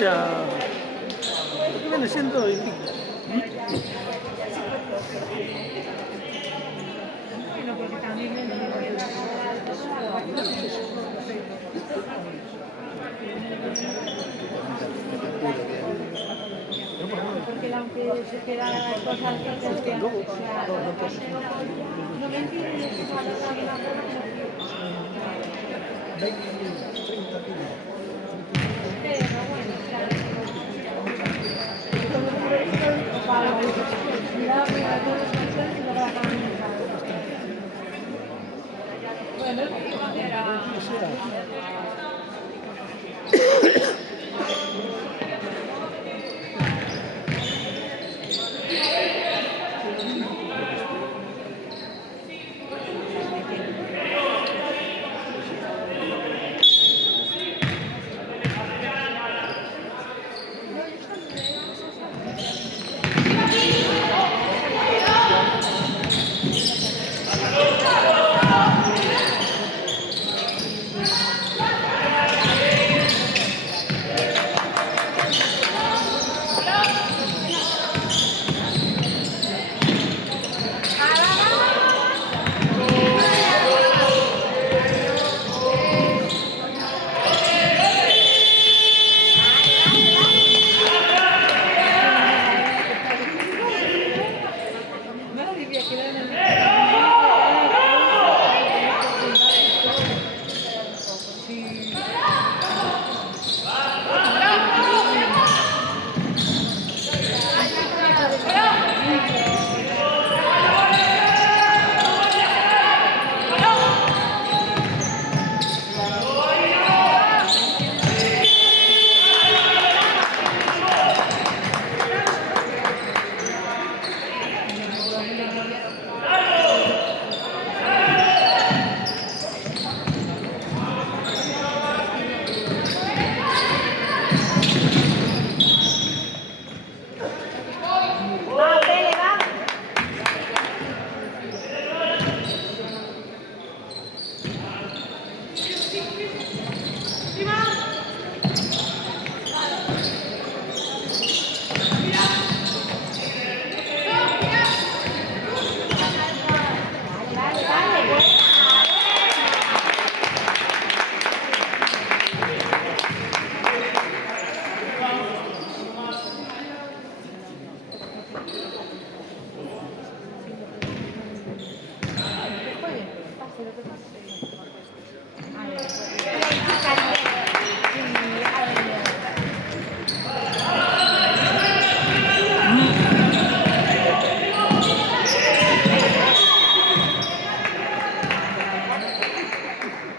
sea, lo que viene siendo invicta. Bueno, porque también me porque aunque se queda cosas que se no me entiendes, pero bueno,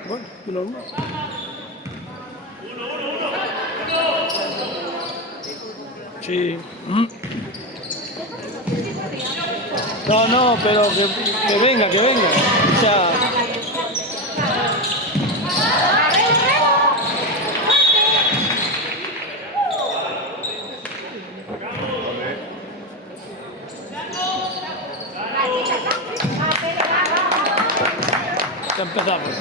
Bueno, normal. Sí. No, no, pero que venga, que venga. O sea, ya empezamos.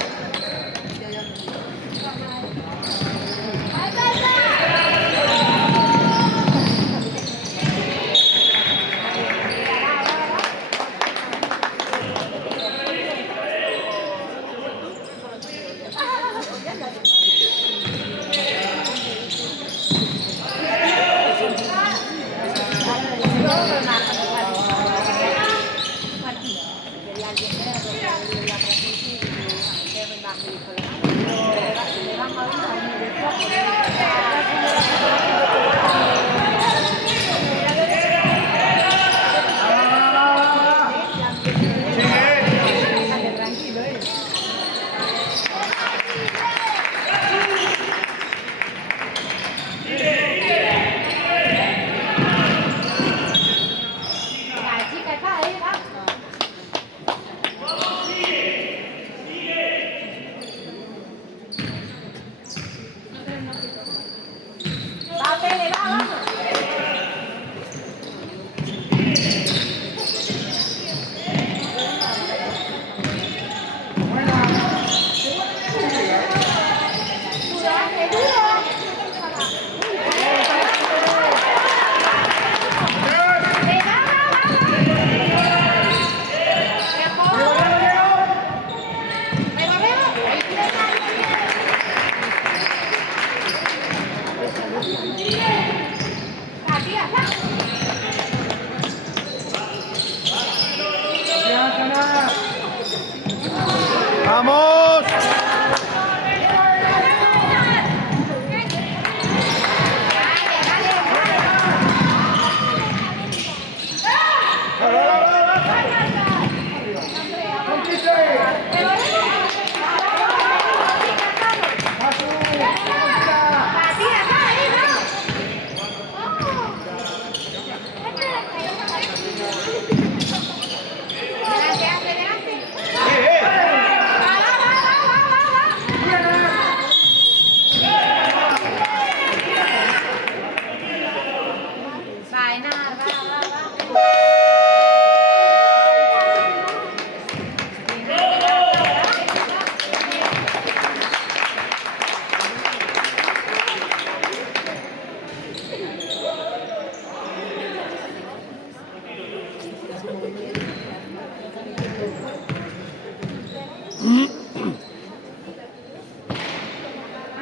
¡Vamos!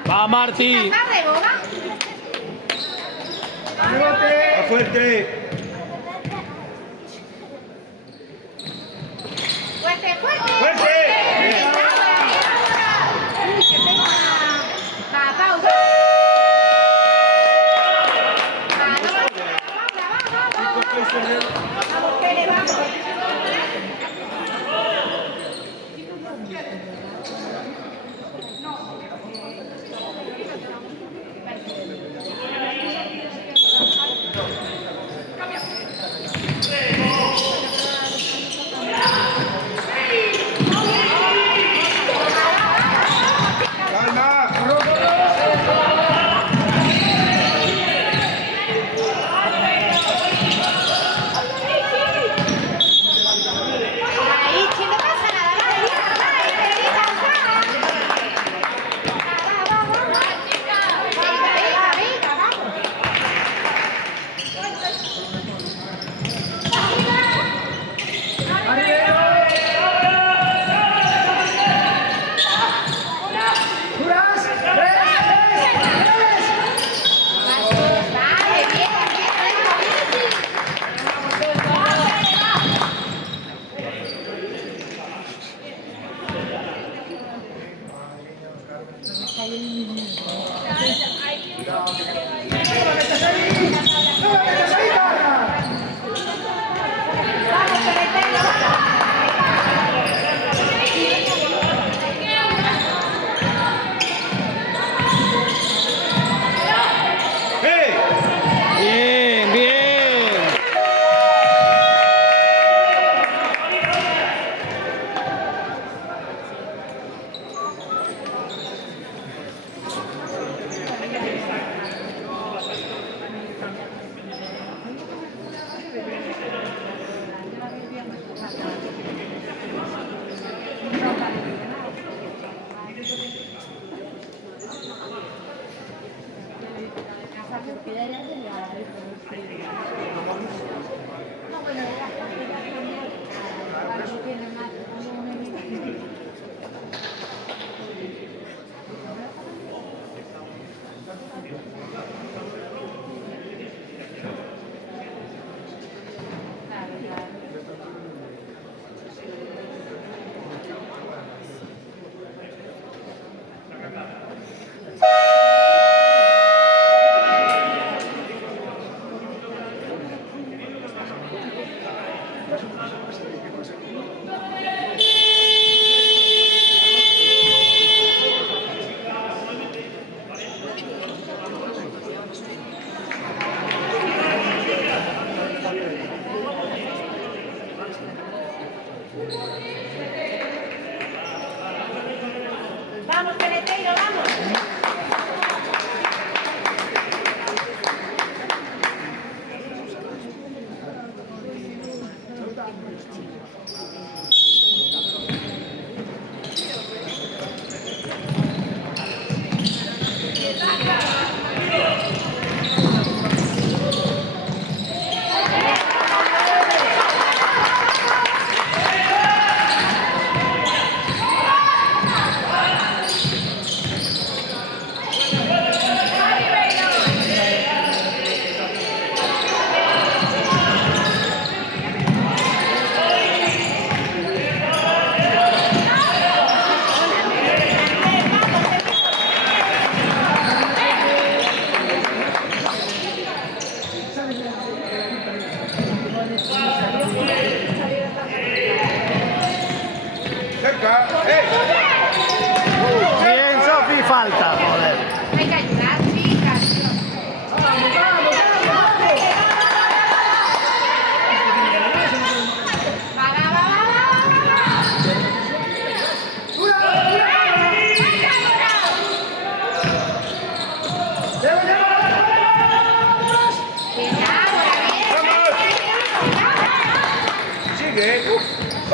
Va Martí. ¡Va fuerte! ¡Fuerte, fuerte! ¡Fuerte! Bien. Bien, bien.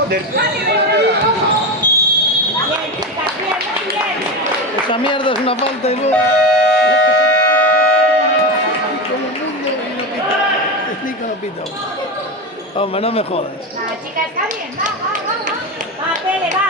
Joder. Esa mierda es una falta y luego... Como el mundo y no pita. Ni que no pita. Hombre, no me jodas. La chica está bien, va. Va, Pele, va.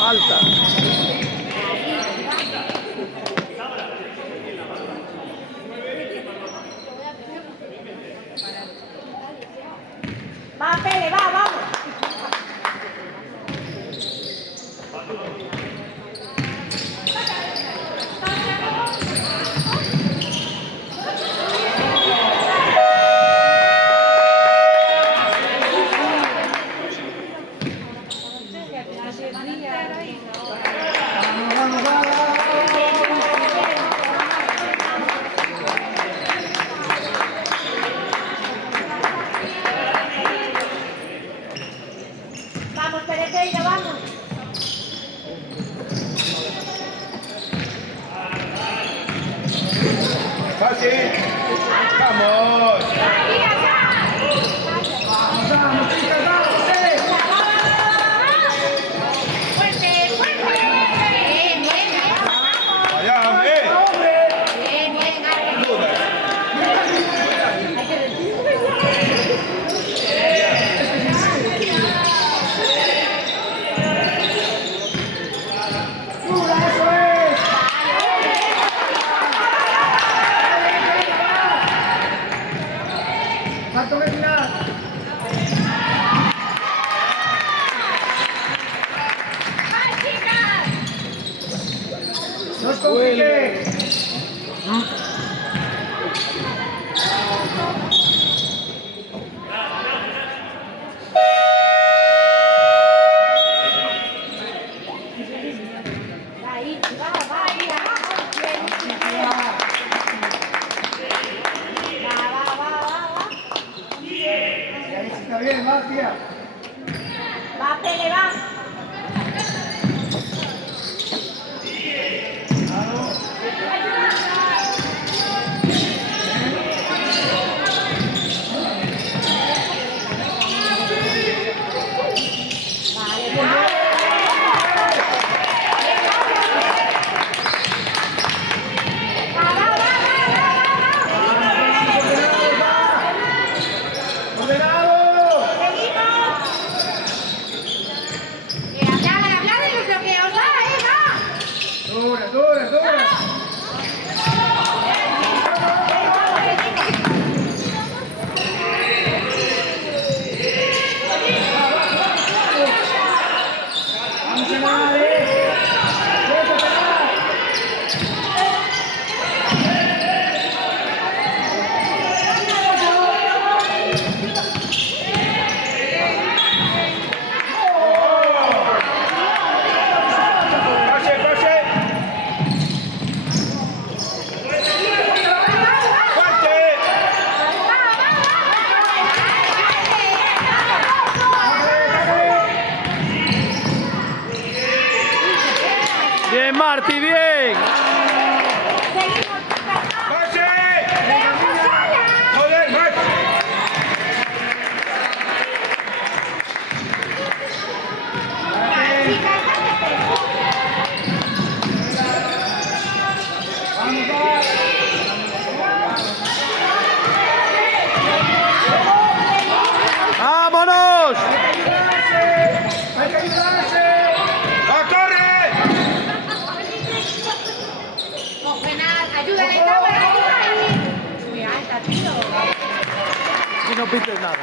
Alta. Va, Pele, va, vamos. Vamos, Pereira, vamos. Fácil. Vamos. Fuerte, fuerte. Bien, bien. Allá, Bien, bien, Gabriel. Dudas. No es complique. Ahí, va, ahí, abajo. Va. Está bien, va, tía. Va, Pele, va. Dura. Pase, pase. Fuerte. Bien, Marti, bien. Pase. Joder, Max. ¡Vámonos! ¡Va, corre! Ayúdale, cámara, ahí. Muy alta, tío. Y no pites nada.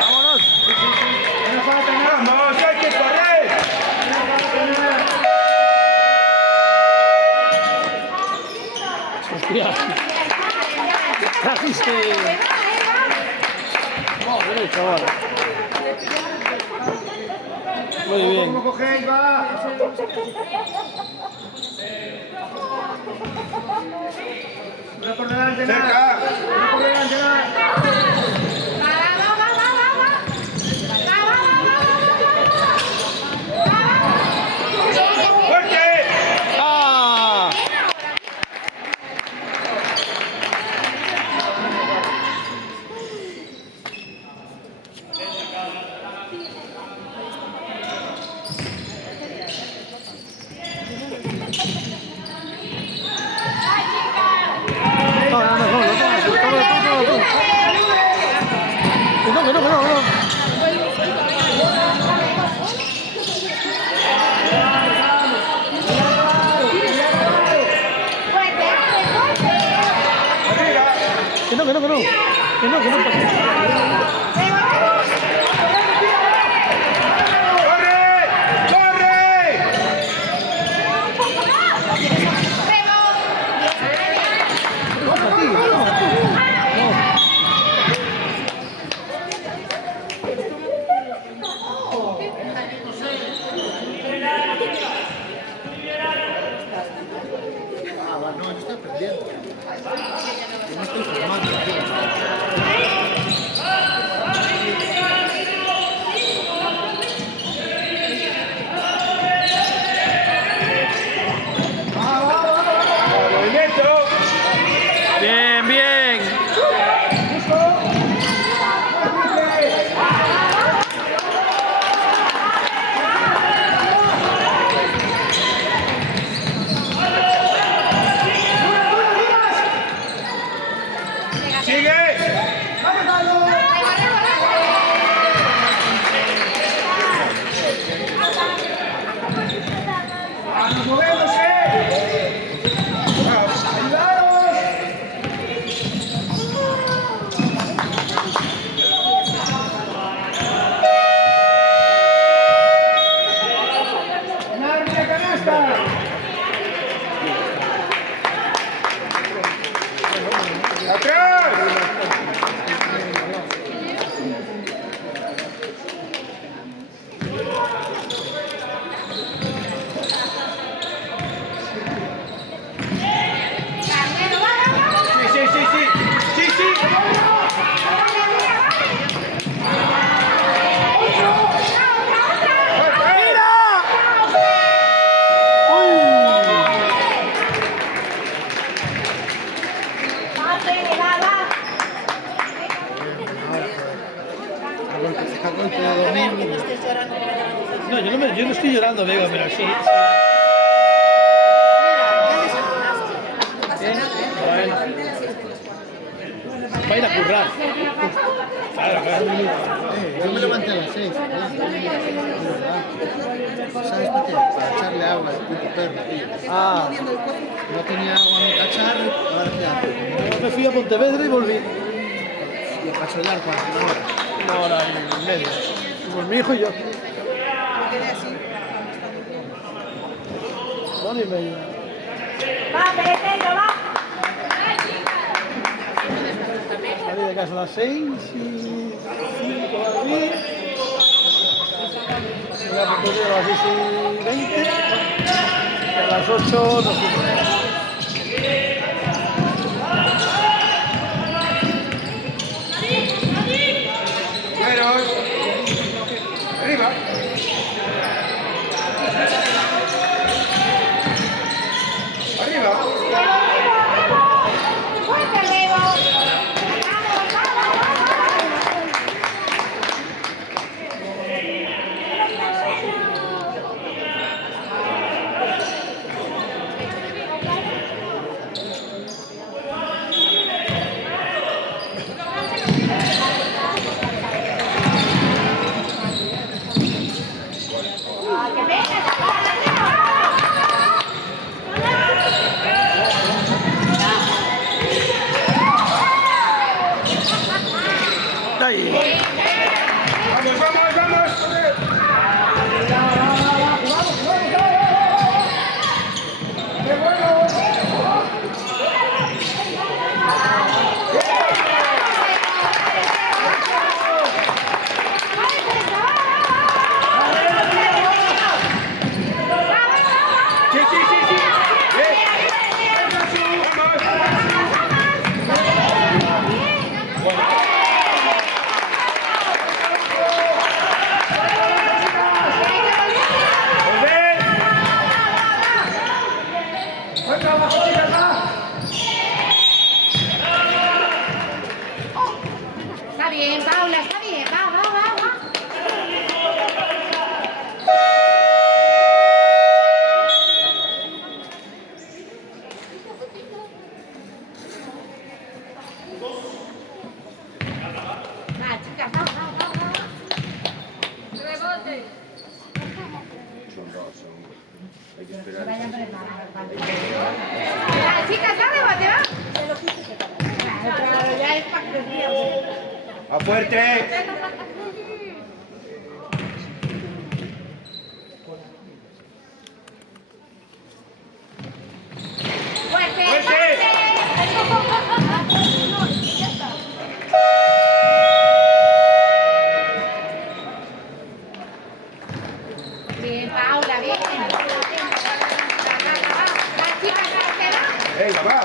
¡Vámonos! ¡Vamos, hay que correr! Hostia. Trajiste. Joder, chaval. Muy bien. ¿Cómo cogéis? Va. Cerca. Fuerte. ¡Ah! No, no, no, no, no, no, no, no, no, no. Arriba. Que no, que no, que no. Que no, que no. Corre. Corre. Vamos a ti, vamos a ti. No. No, yo estoy aprendiendo. Yo me estoy formando. Movimiento. Bien, bien. Sigue. Atrás. Sí, sí, sí, sí. Sí, sí. Fuerte. A golpe de domingo. No, yo no estoy llorando, Vega, pero sí. Bueno. Va a ir a currar. Claro, claro. Yo me levanté a las 6. ¿Sabes para qué? Para echarle agua al puto perro, tío. Ah, No tenía agua en un cacharro, ahora qué hago. me fui a Pontevedra y volví. Y a pasollar para una hora. Una hora y media. Pues mi hijo y yo. Una hora y media. Salí de casa a las 6 y 5 a dormir. Llegué a Pontevedra a las 6 y 20. Y a las 8 nos fuimos. Menos. Arriba. Arriba. Hay que esperar. Vayan preparando. La chica sabe, ¿te va? Claro, ya es para que ¡A fuerte! ¡Fuerte! Bien, Paula, bien. La chica se va. Venga, va.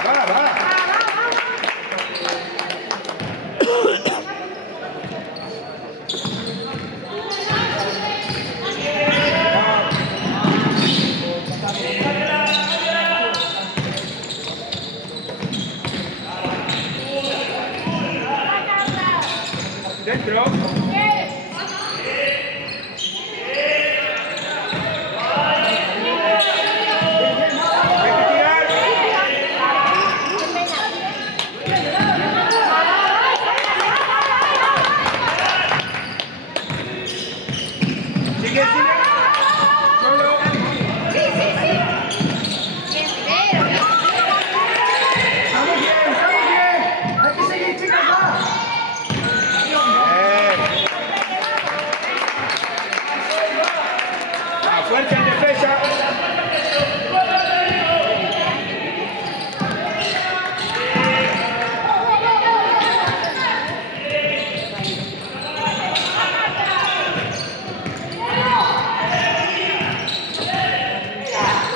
Dentro. Hay que tirar. Sigue. Solo. Estamos bien. Hay que seguir, chicos, va. Fuerte en defensa.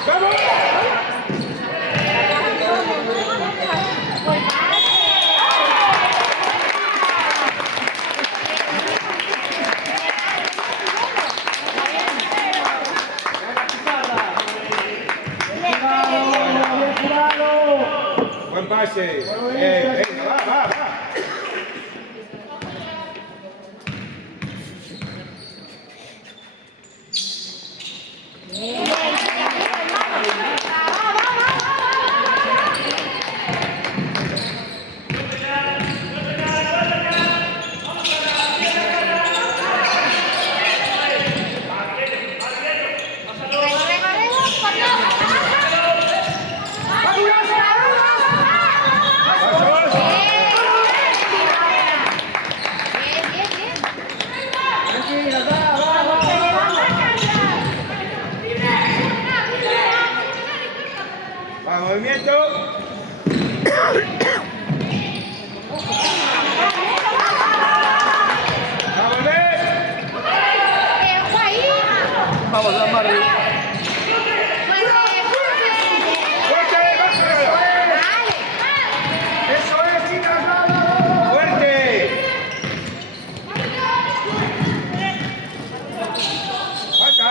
¡Vamos! Buen pase. Venga, va. Va, movimiento. Va a volver. Vamos, la Mari. Fuerte, bájalo. Eso es, chicas, va. Fuerte. Falta.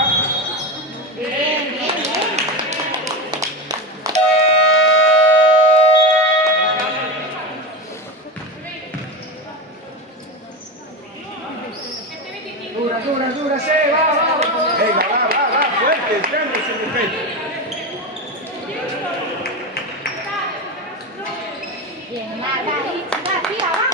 Dura, sí, va. Venga, va. Fuerte, entrando en defensa. Bien, va, tía, va.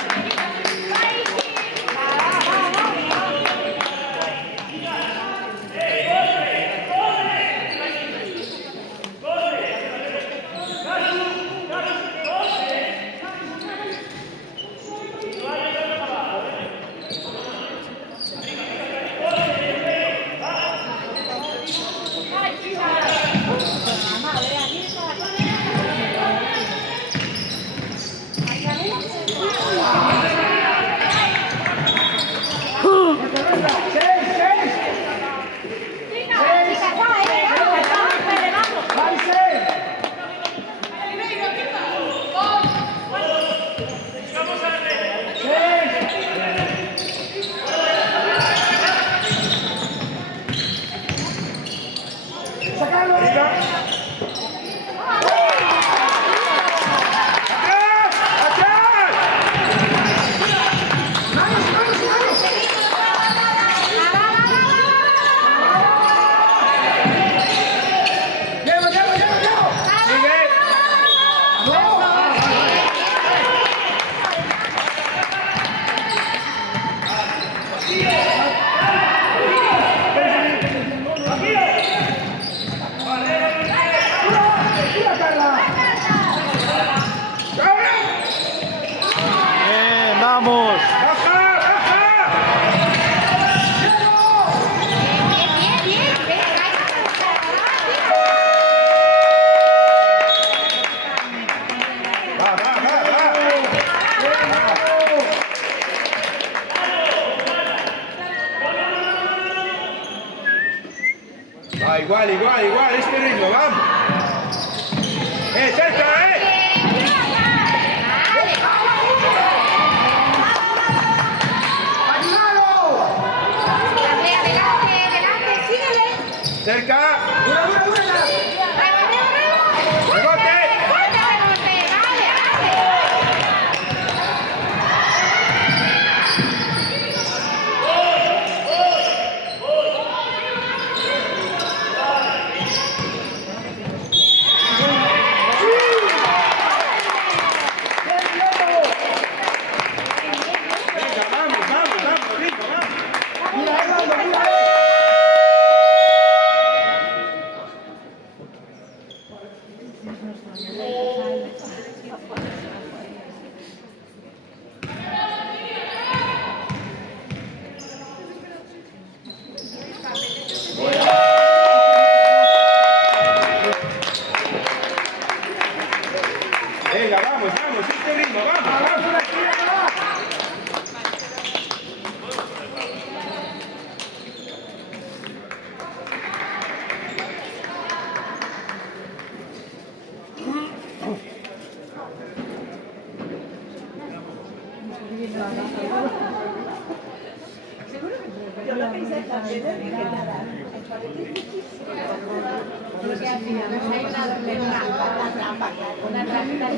Va, igual, igual, igual, este ritmo, vamos. Cerca, Cerca. Rebote. Venga, vamos, vamos, vamos, ritmo, vamos. Venga, vamos, vamos, este ritmo, vamos, vamos. Porque al final no hay una ramita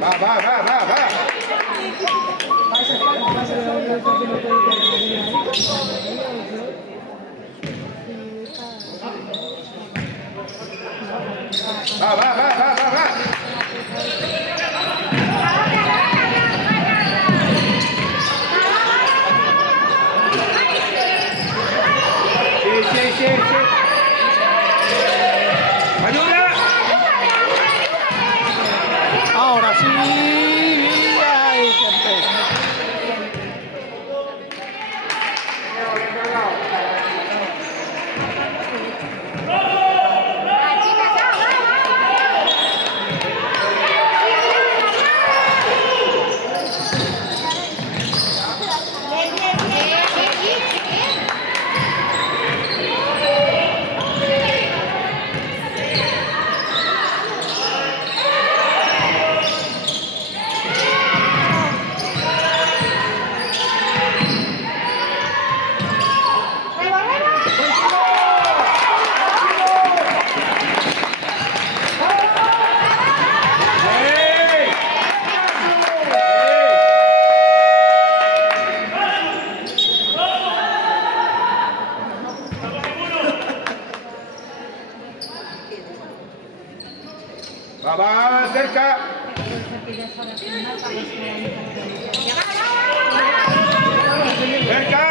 Va, va, va, va, va. Va, va, va, va, va, va. Sí, sí, sí, sí. ¡Ayuda! Ahora sí. Ay, qué pena. ¡Ey! Va, va, cerca. Cerca.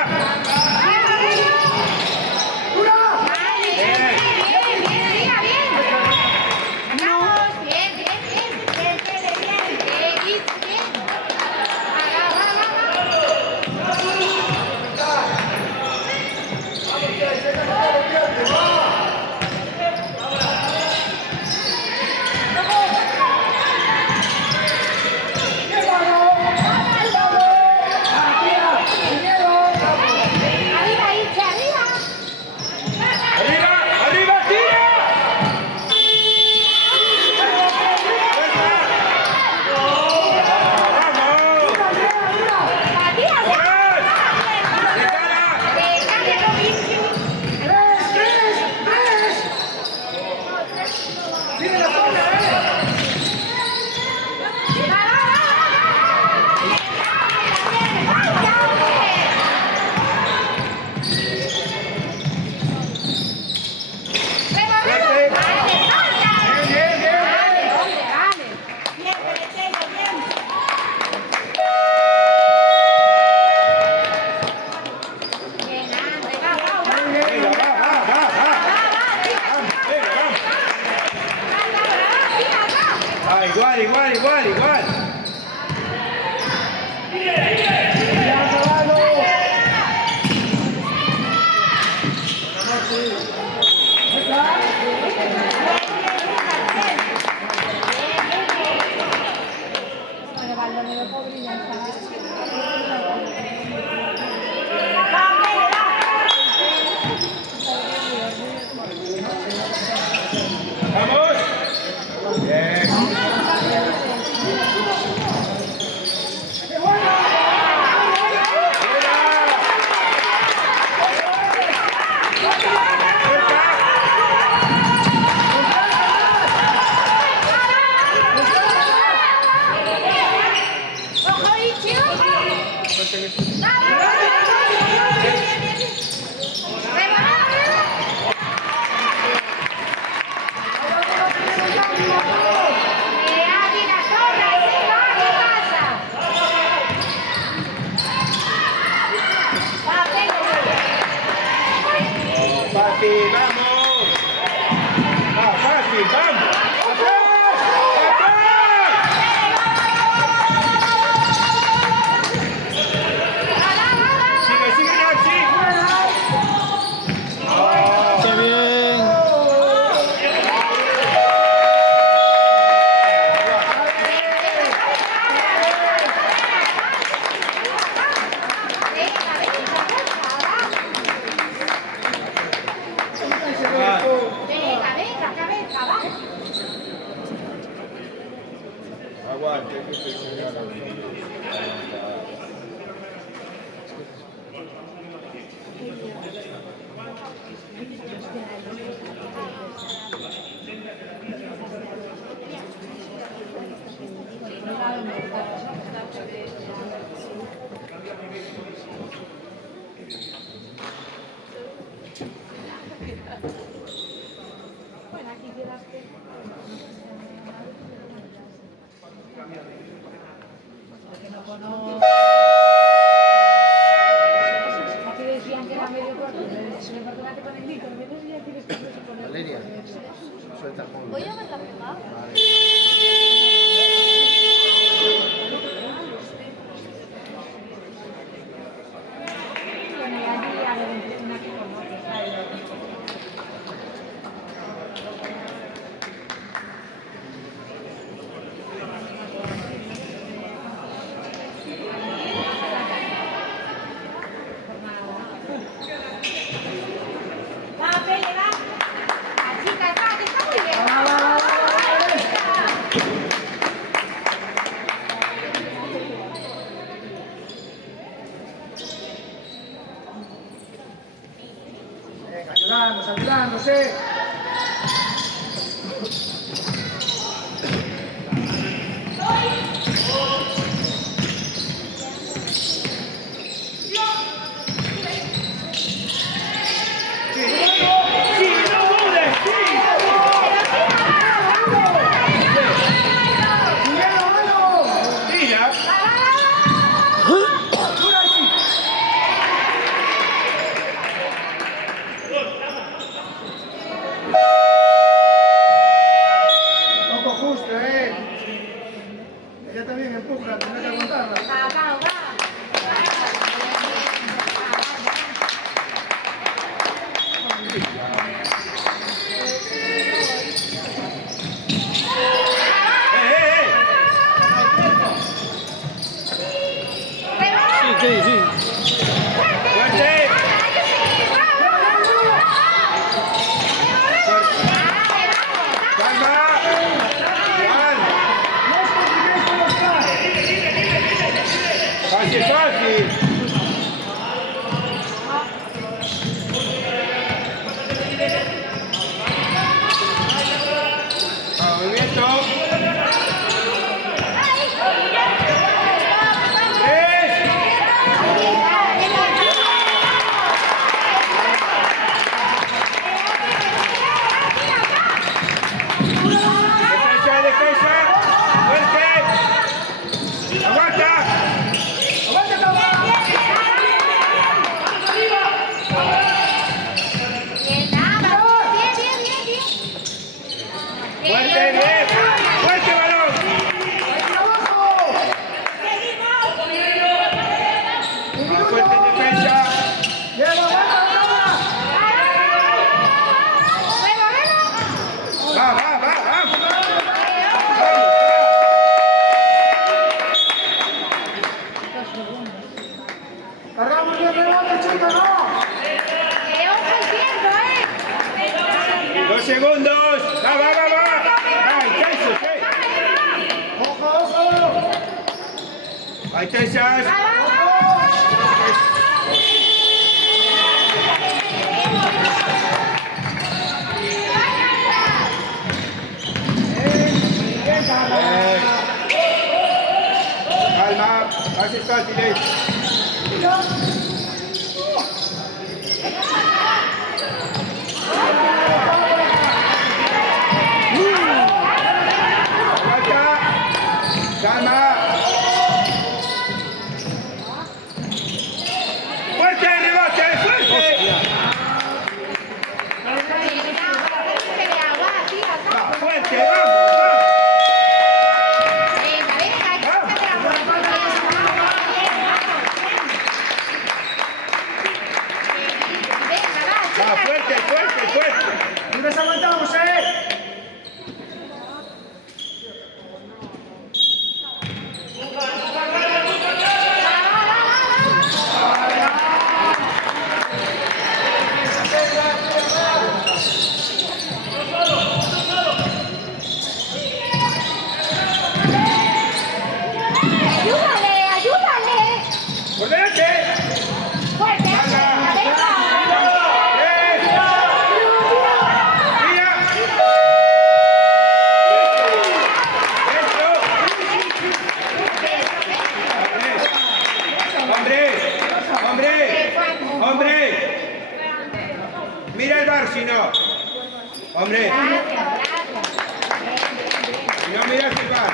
Vamos. Bien. Fácil, vamos. Va, fácil, vamos. Sigue, sigue, Nachi. ¡Qué bien! Aguante, que estoy señalando. Valeria, suelta el móvil. Voy a ver la pegada. Ayudándose, ayudándose. Poco justo, Ella también empuja, tienes que aguantarla. Sí, sí, sí. ¡Fuerte! ¡Calma! ¡Fácil, fácil! ¡Movimiento! ¡Defensa, defensa! ¡Fuerte! ¡Aguanta! ¡Fuerte, bien! ¡Fuerte, balón! ¡Fuerte defensa! ¡Va, va, va, va! Ahí te echas. Calma, así está, silencio. Calma. Fuerte, rebote, fuerte. Va, fuerte, vamos, vamos. Va, fuerte, fuerte, fuerte. ¡No nos aguantamos, Por delante. Hombre, mira el bar si no. Hombre, si no miras el bar.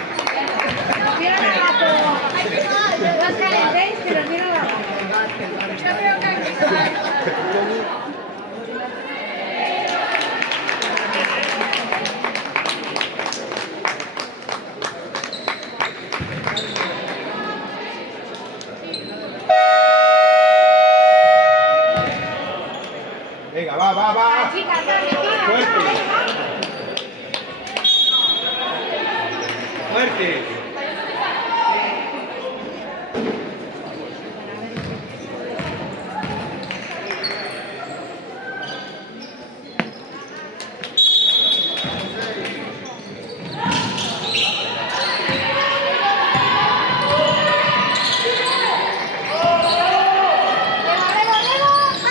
Venga, va, va, va. Fuerte. Fuerte.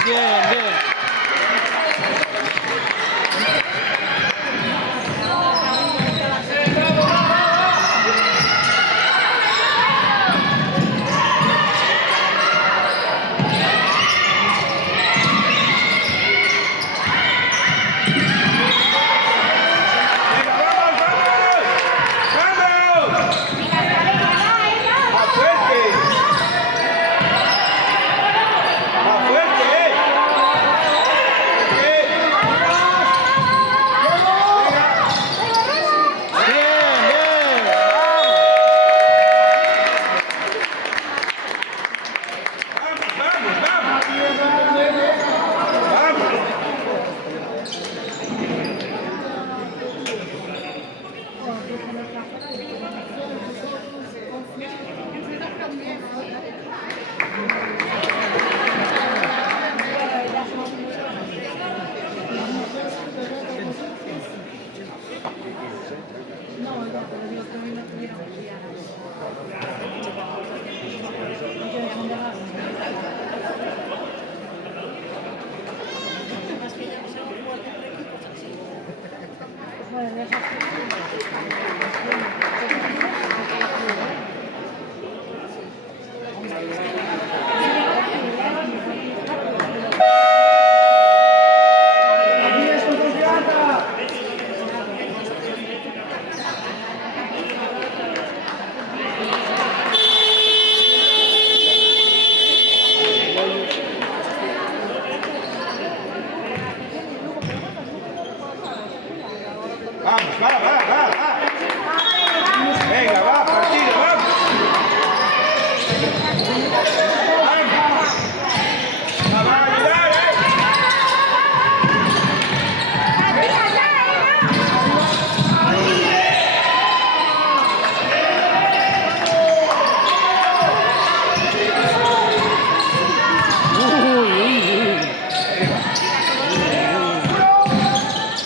Bien, bien. Venga, vamos, vamos. Vamos. Más fuerte. Más fuerte. Bien, bien. Vamos, vamos, vamos. Vamos. Vamos, va, va, va, va. Venga, va, partido, vamos. Vamos. Va a ayudar,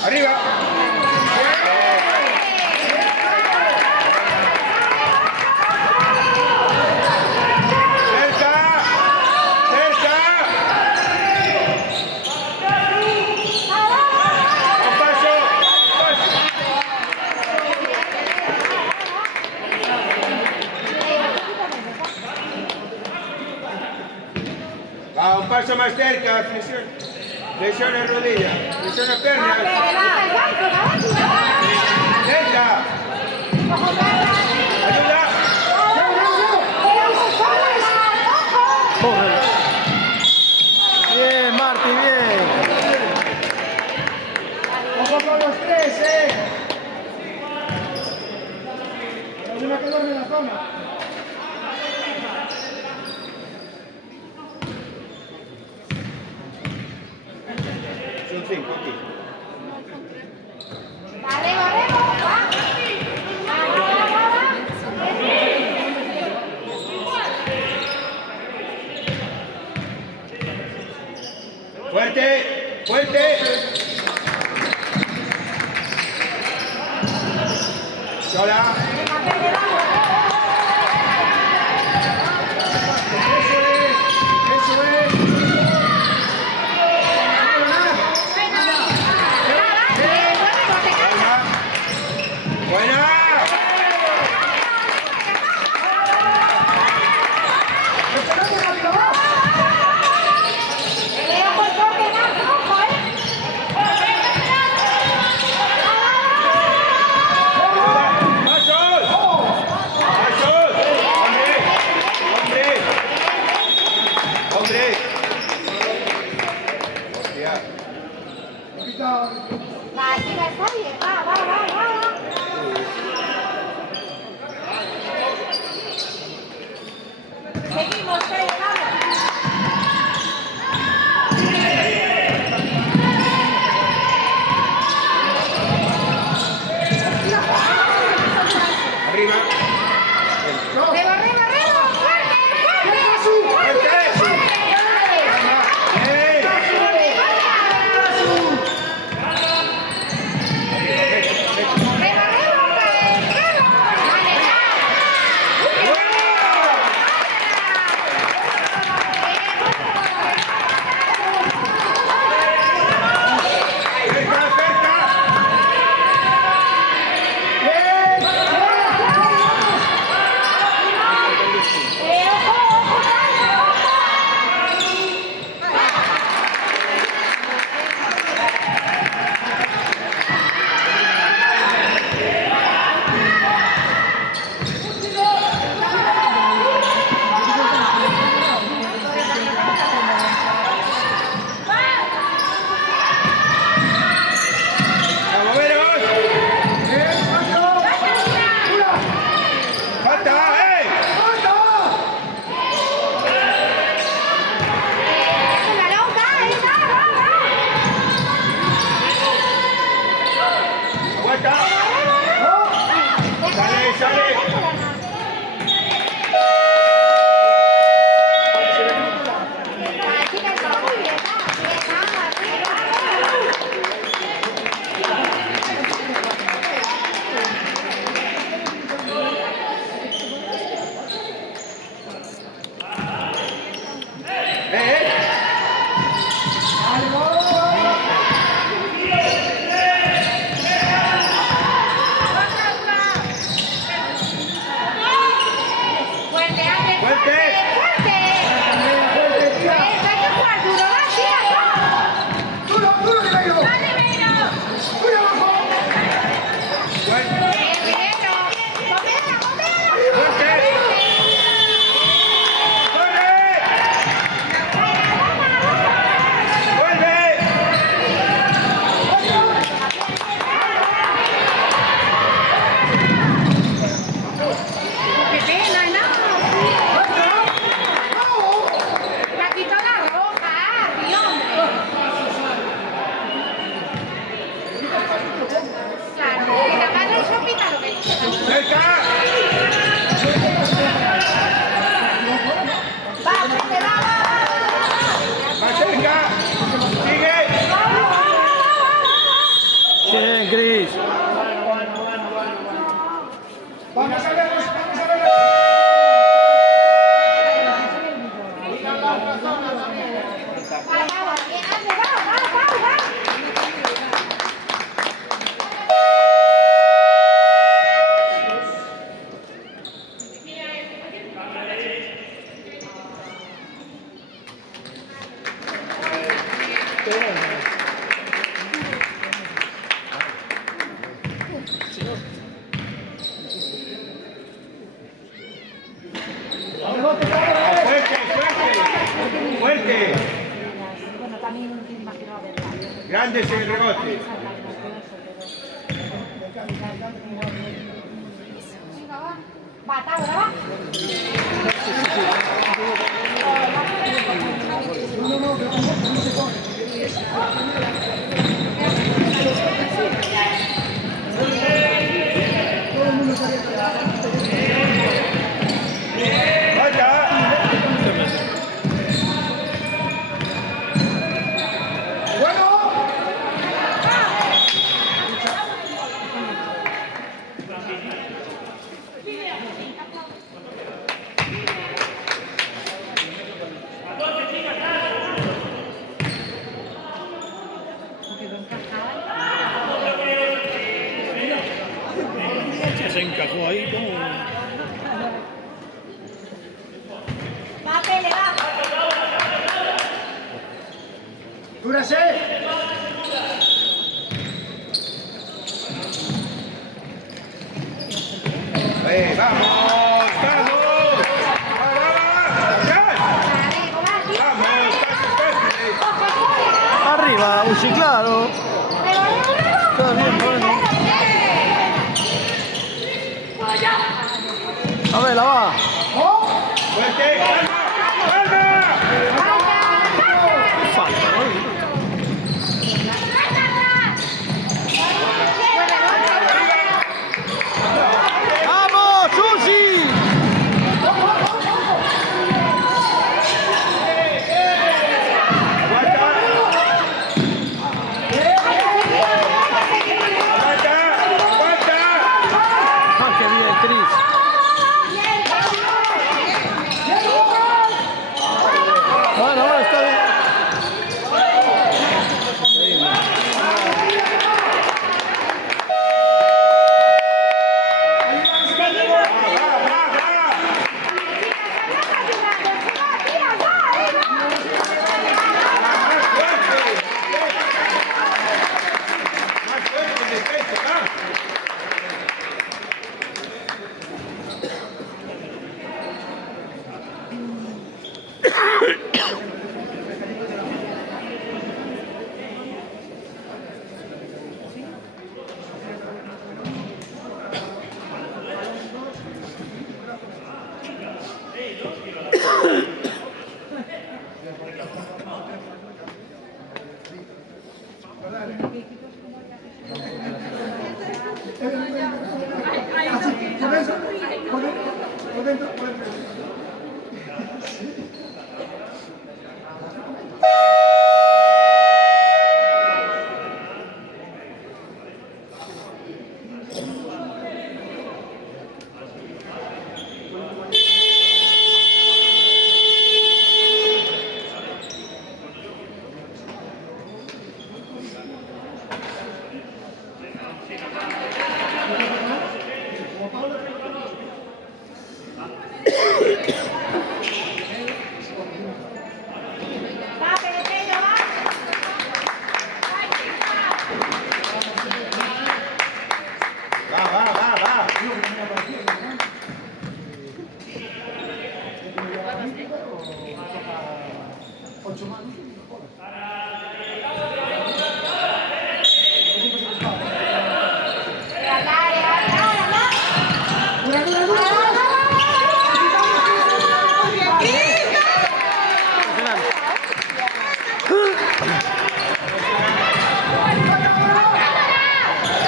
Arriba. Un paso más cerca, flexión. Flexiona rodilla, flexiona pierna. Cerca. Ayuda. Corre. Bien, Marti, bien. Ojo con los tres, Hay una que duerme en la zona. Son 5 aquí. Fuerte, fuerte. Sola. Eso es. Buena. Seguimos, Arriba. ¡Arriba, arriba, arriba! ¡Fuerte, fuerte! Fuerte, fuerte. Fuerte. Bueno, también imagino a ver. Grande ese rebote. Venga, va. Va, ahora va. Se encajó ahí como... Va, Pele, va. ¡Dúrase! Vamos, vamos. Arriba, Uchi, claro. Está bien, bueno. A ver, la va. Fuerte, calma, calma. Falta, ¡vamos, Uchi! ¡Ah, qué bien, Cris! Bueno, bueno, está bien. Por dentro.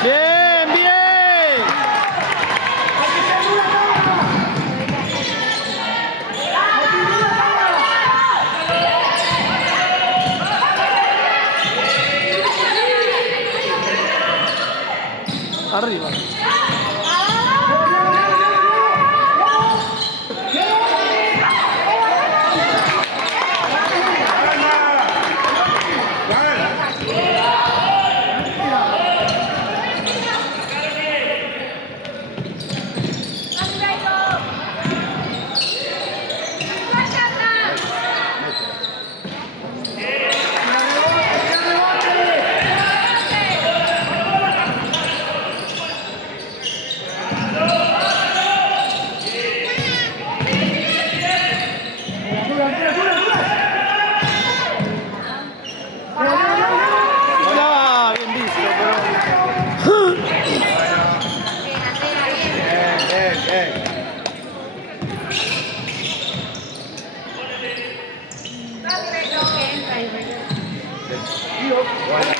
Bien, bien. Arriba. Fíjate,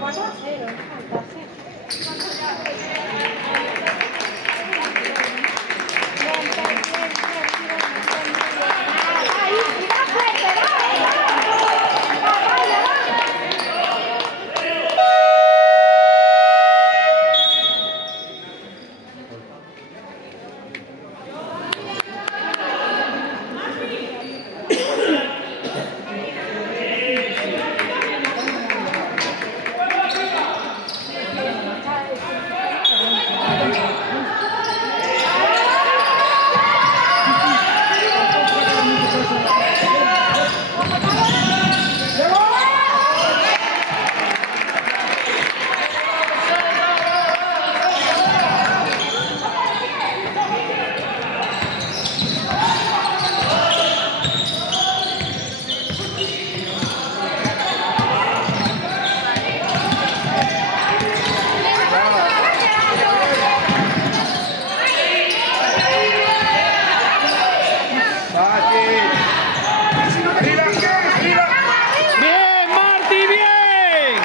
4-0, falta. Bien, Marti, bien.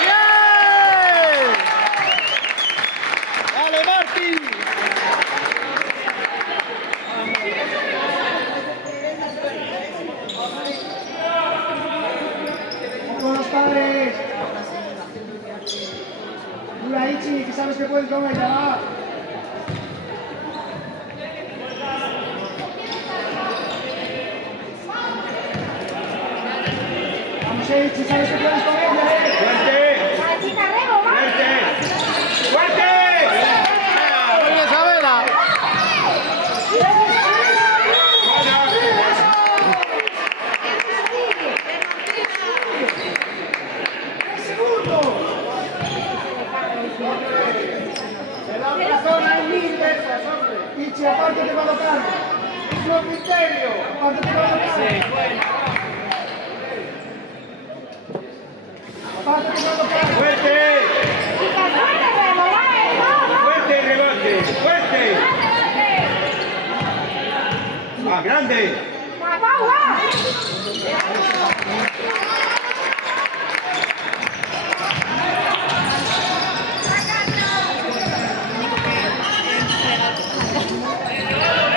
Bien. Dale, Marti. Con los padres. Dura, Ichi, que sabes que puedes con ella, va. Vamos, Ichi, sabes que puedes con ella, ¡Fuerte! ¡Fuerte! ¡Fuerte! Muy bien, Isabela. La zona es mil veces, hombre. Ichi, apártate con los padres. Es un misterio. Apártate con los padres. Apártate con los padres. ¡Fuerte! ¡Fuerte rebote! ¡Fuerte! ¡Ah, grande!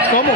¿Cómo?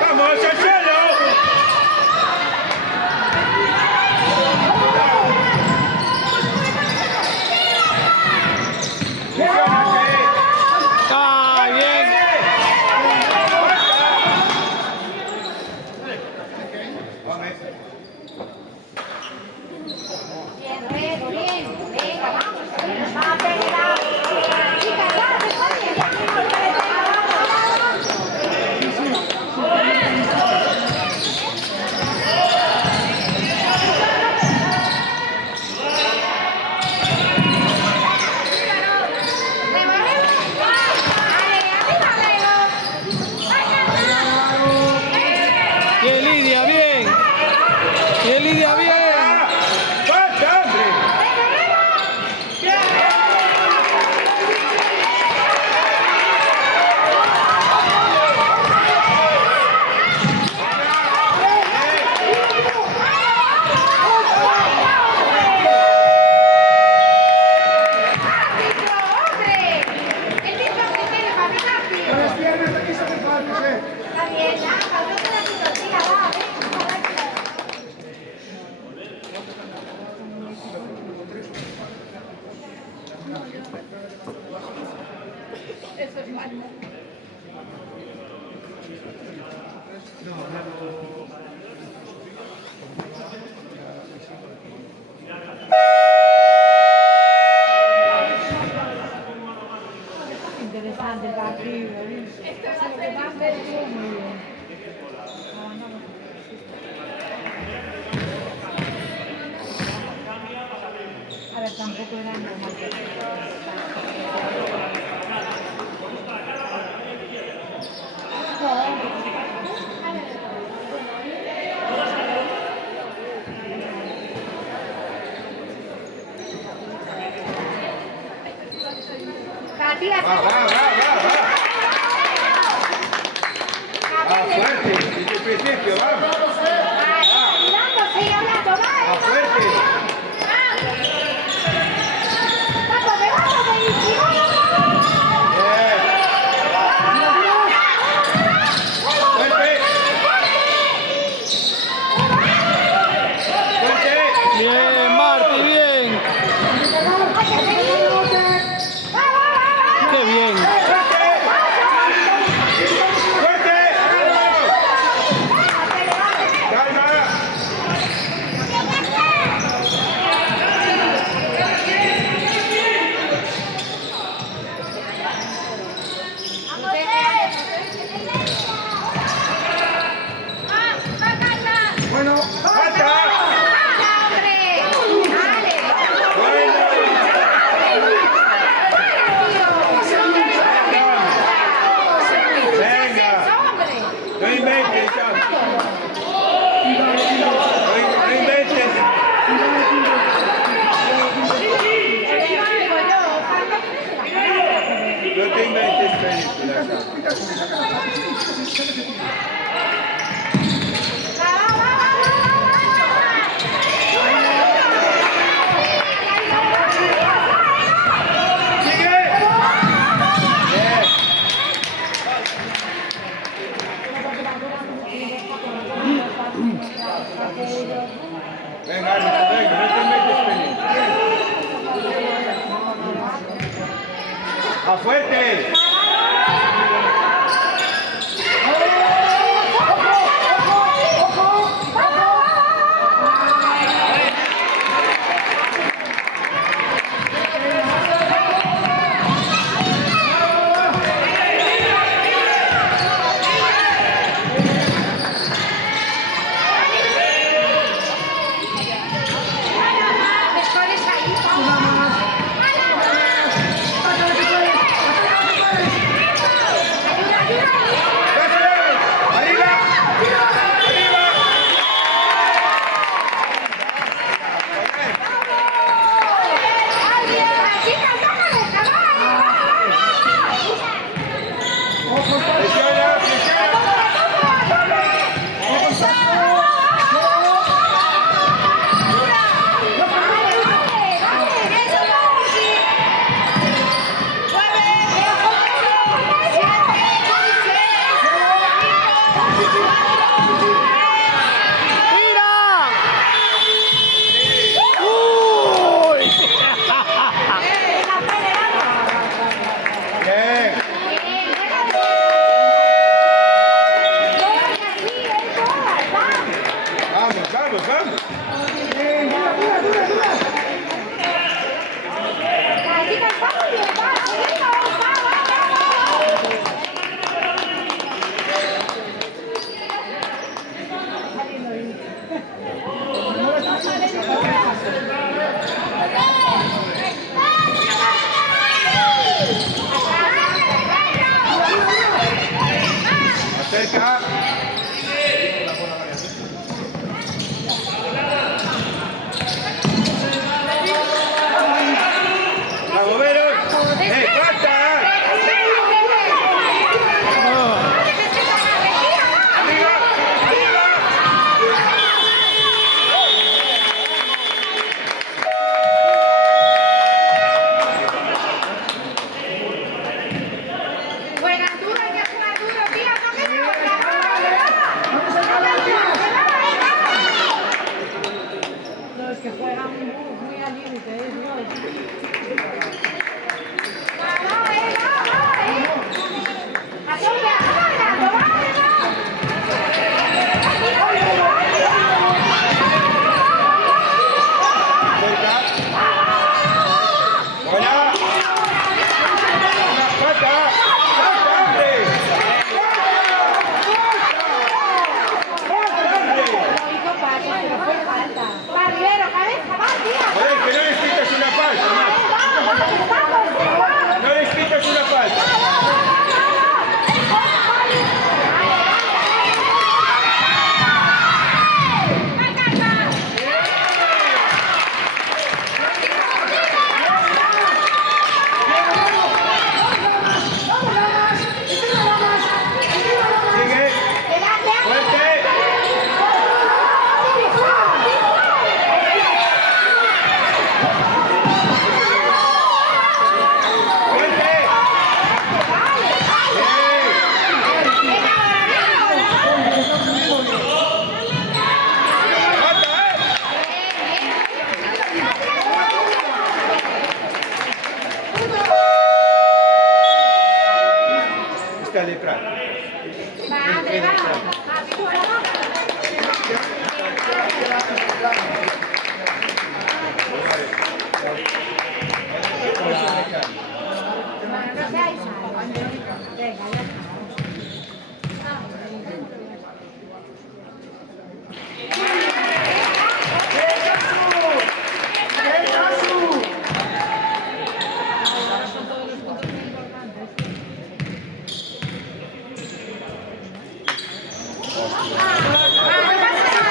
¡Vamos, al suelo! ¡Ah, bien! Bien, Rego, bien. Venga, vamos. Va a pegar. Chica, dale, Bien, Lidia, bien. Bien, Lidia, bien. ¡Falta, hombre! Con las piernas aquí se me falta, Está bien, ya, faltó que la situación, va, venga. Interesante el partido, esto va a ser más muy bien. A ver, tampoco era normal. Katia, ¡Va, va, va, va, va! ¡Va fuerte! Desde el principio, vamos. hablando, sigue hablando, ¡Va fuerte! vamos, ¡Fuerte! Bien, Marti, bien. Qué bien. ¡Fuerte! ¡Calma! Bueno, ¡Falta! Venga. No inventes, ya. No inventes. No te inventes películas. ¡Sigue! Bien. Venga, árbitro, venga, no te inventes películas. ¡A fuerte! Hola. Una pata. ¡Falta, hombre! ¡Falta, hombre! Barbero, cabeza, va, tía. Oye, que no les pitas una falta, ¿no? No les pitas una falta. Sigue. Fuerte. Fuerte. Está detrás.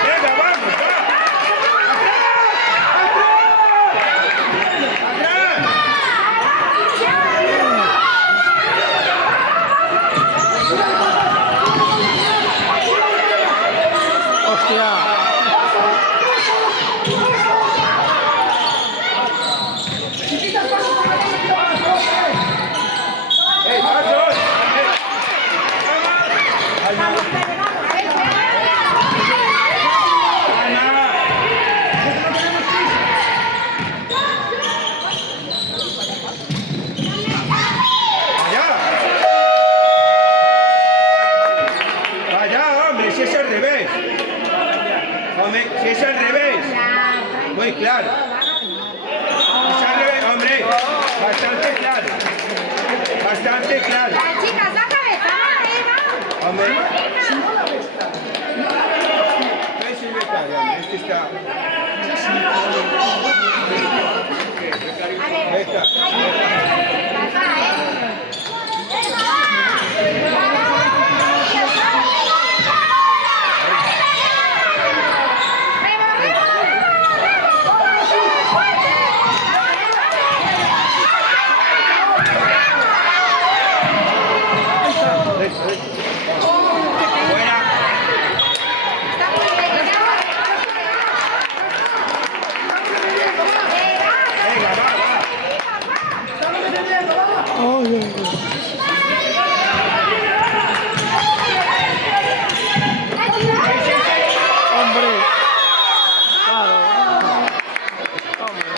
Venga, vamos, va. Hostia. ¡Ey, pasos! ¡Calma! Vaya, hombre, si es al revés. Hombre, si es al revés. Muy claro. Es al revés, hombre. Bastante claro. Bastante claro. Chicas, la cabeza, Hombre. No es inventario, hombre. Este está. Ahí está. Buena. Venga, va, va. Ay, ay, ay. Hombre. Claro. Hombre.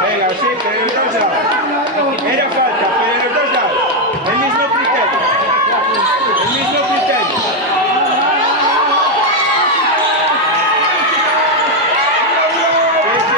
Venga, sí, pero en los dos lados. Era falta, pero en los dos lados. El mismo criterio. El mismo criterio. Sí, sí.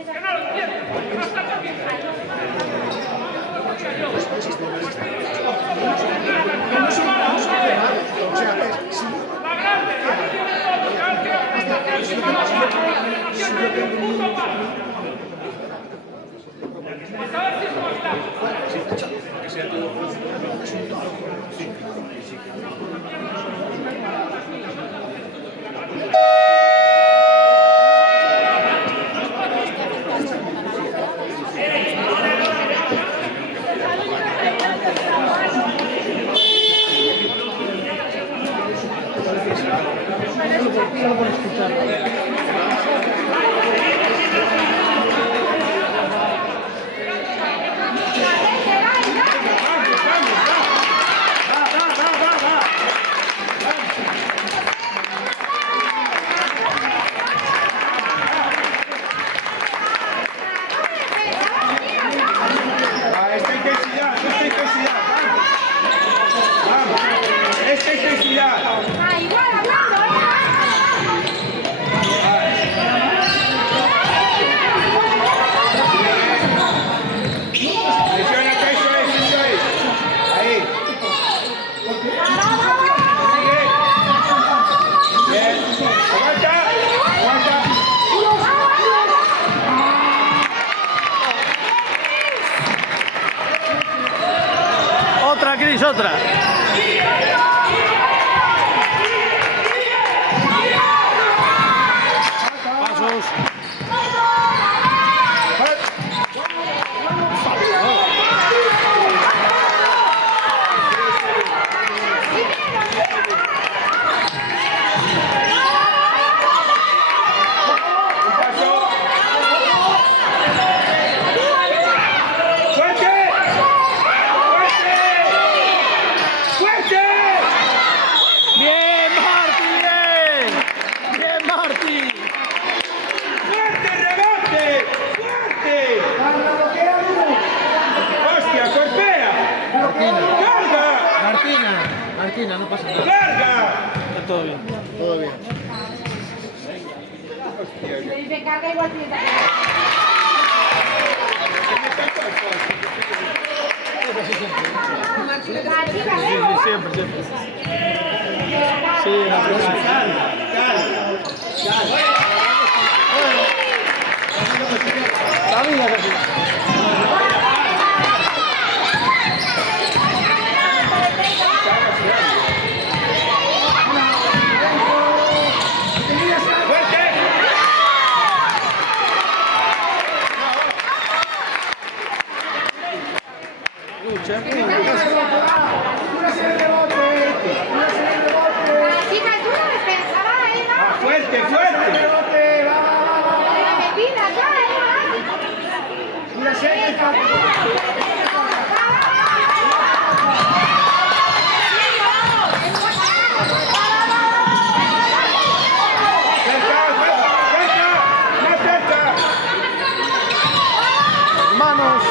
O sea, si Esta intensidad, esta intensidad. Vamos, esta intensidad. Ah, igual hablando, Presiona, eso es. Ahí. Sigue. Bien. Aguanta, aguanta. Otra, Cris, otra. Pasos. Un paso. ¡Fuerte! ¡Fuerte! ¡Fuerte! Bien, Marti, bien. Bien, Marti. ¡Fuerte, rebote! ¡Fuerte! ¡Hostia, golpea! ¡Carga! Martina, no pasa nada. ¡Carga! Está todo bien. Todo bien. le dice carga igual piensa. Siempre, siempre. Sí, la próxima. Sabía que sí. ¡Fuerte! Lucha. Chica, tú no me pensabas ahí, ¡Ah, ¿no? fuerte, fuerte! La metida, ya, ¡Cerca, cerca! ¡Más cerca! Hermanos.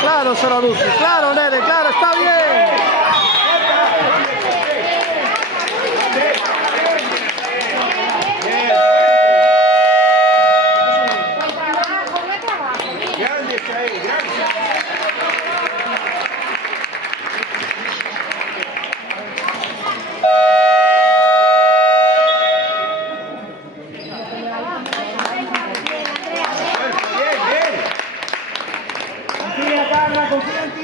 Claro, Sara Luce. Claro, nene, claro, está bien. Bien. Buen trabajo, buen trabajo. Bien. Grandes ahí, grandes. Bien, bien. Confía, Carla, confía en ti.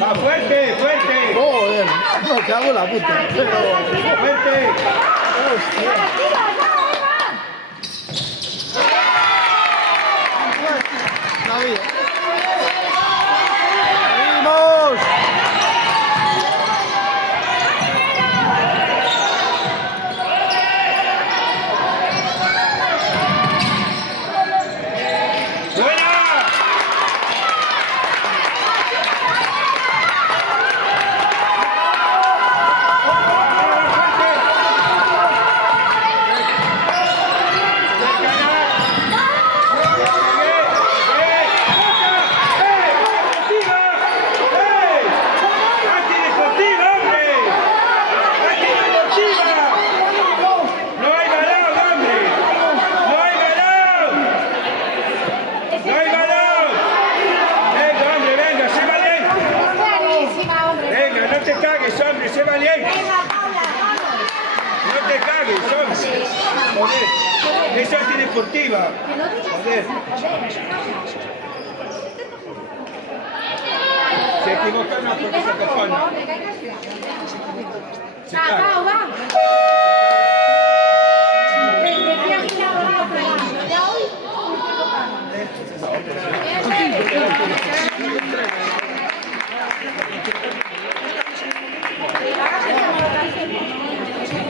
Va, fuerte, fuerte. Joder, no, que hago la puta. Pero, Fuerte. David. ¡Vamos! ¡Buena! Sé valiente. No te cagues, hombre. Joder. Es antideportiva. Joder. Se equivoca no porque se cojona. Se caga.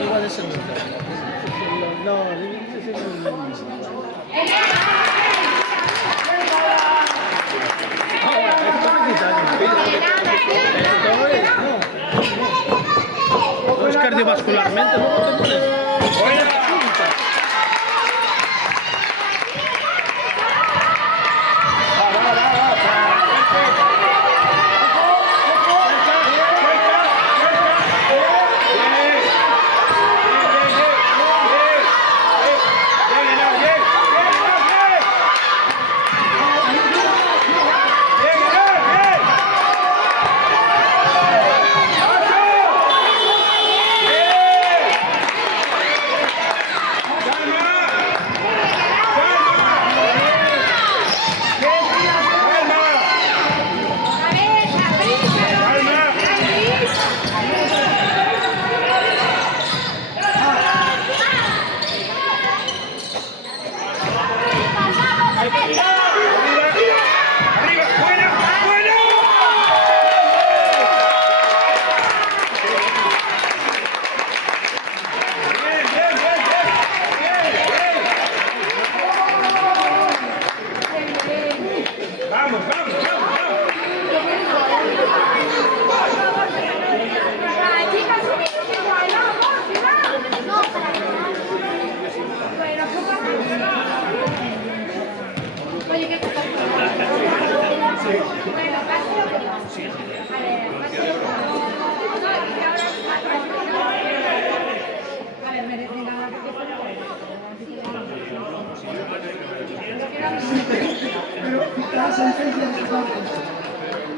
Igual es el no, es no es cardiovascularmente, luego te pones.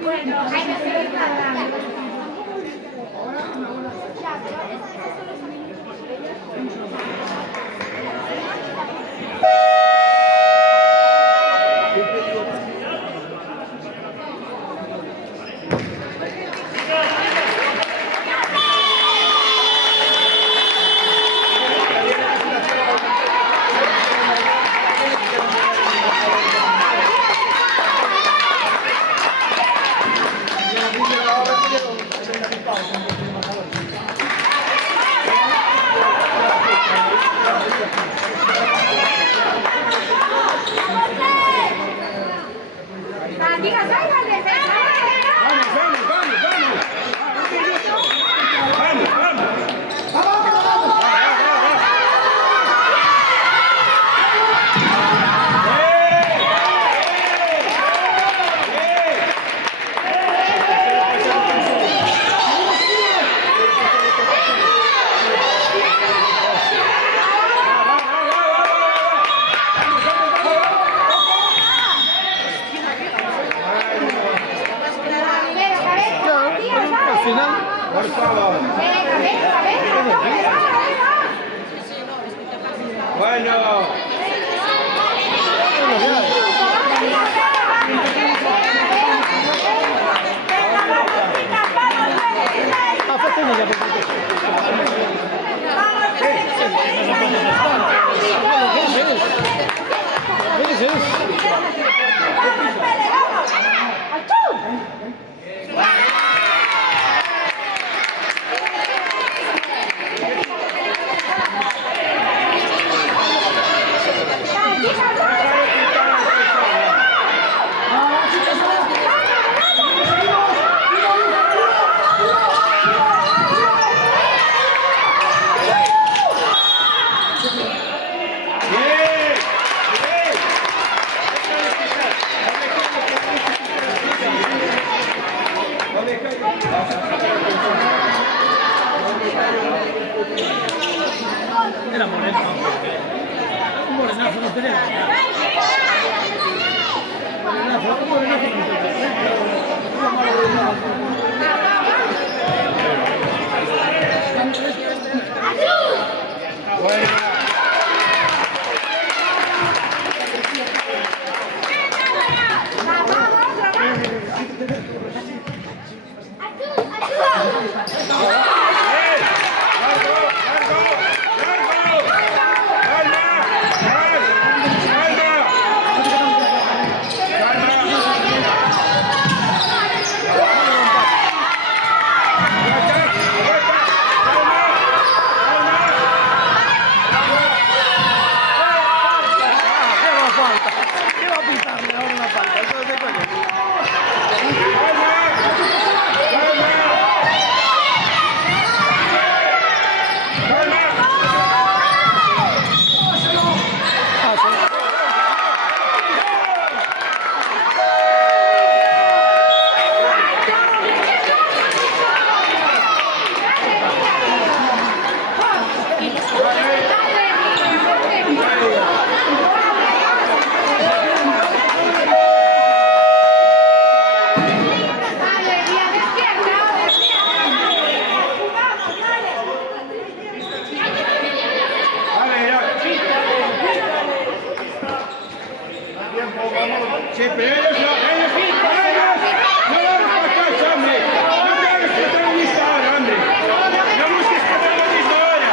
Bueno, hay que seguir tratando. Bueno. Era moreno. Un morenazo no tenemos. Morenazo, un morenazo no Sí, pero ellos no, no vamos para casa, hombre. No te hagas protagonista ahora, hombre. No busques protagonismo ahora.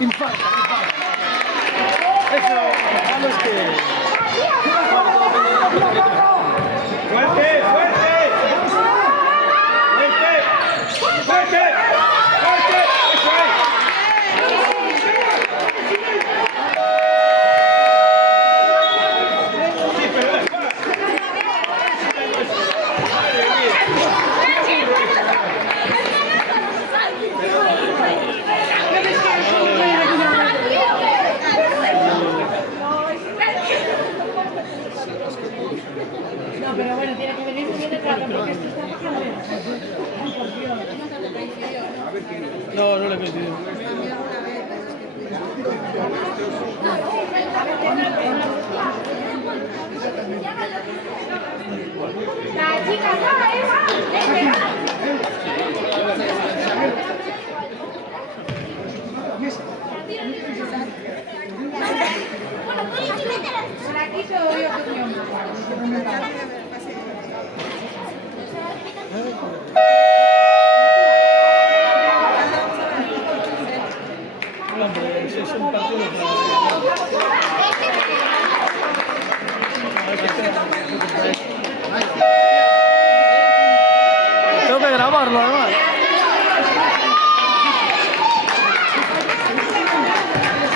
Infarto. Eso, vamos que... ¡Fuerte, fuerte! ¡Fuerte! ¡Fuerte! ¡Fuerte! ¡Eso es! Sí, pero No, pero bueno, tiene que venir muy bien el rato porque esto está pasando. No, no le he metido. La chica, Eva, venga. Por aquí te doy opinión. Hombre, ese es un partido de tengo que grabarlo además.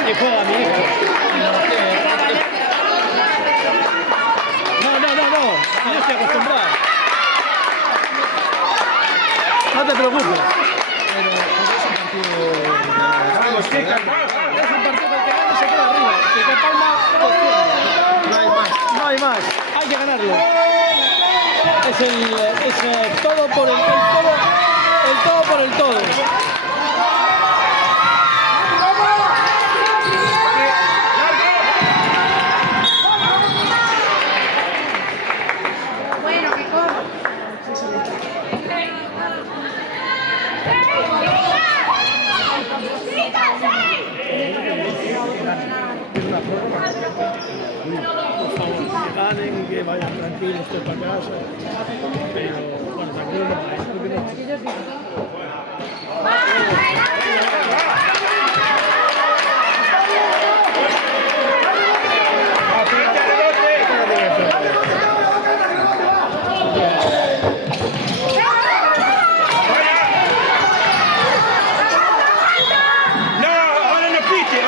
Y juega mi hijo. preocupes. Vamos, chicas, vamos. Es un partido que el que gane se queda arriba. Que con Palma No hay más. no hay más. Hay que ganarlo. Es todo por el todo por el todo. Bueno, que corro. Por favor, que ganen y que vayan tranquilos ustedes para casa. Pero bueno, tranquilos no vayan, porque no. Aprieta el rebote. No, ahora no pites.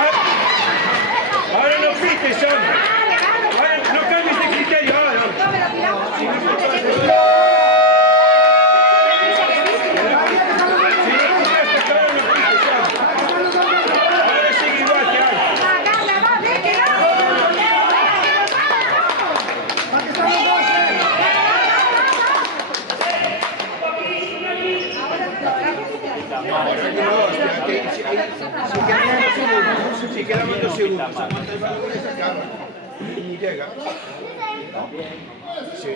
Ahora no pites, hombre. Ahora no cambies de criterio ahora. No, me lo tiramos. Si no pites, ahora no pites, hombre. Ahora sigue igual que antes. Si quedamos 2 segundos, aguanta el balón y se acaba. Ni llega. Sí.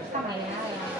Esta mañana.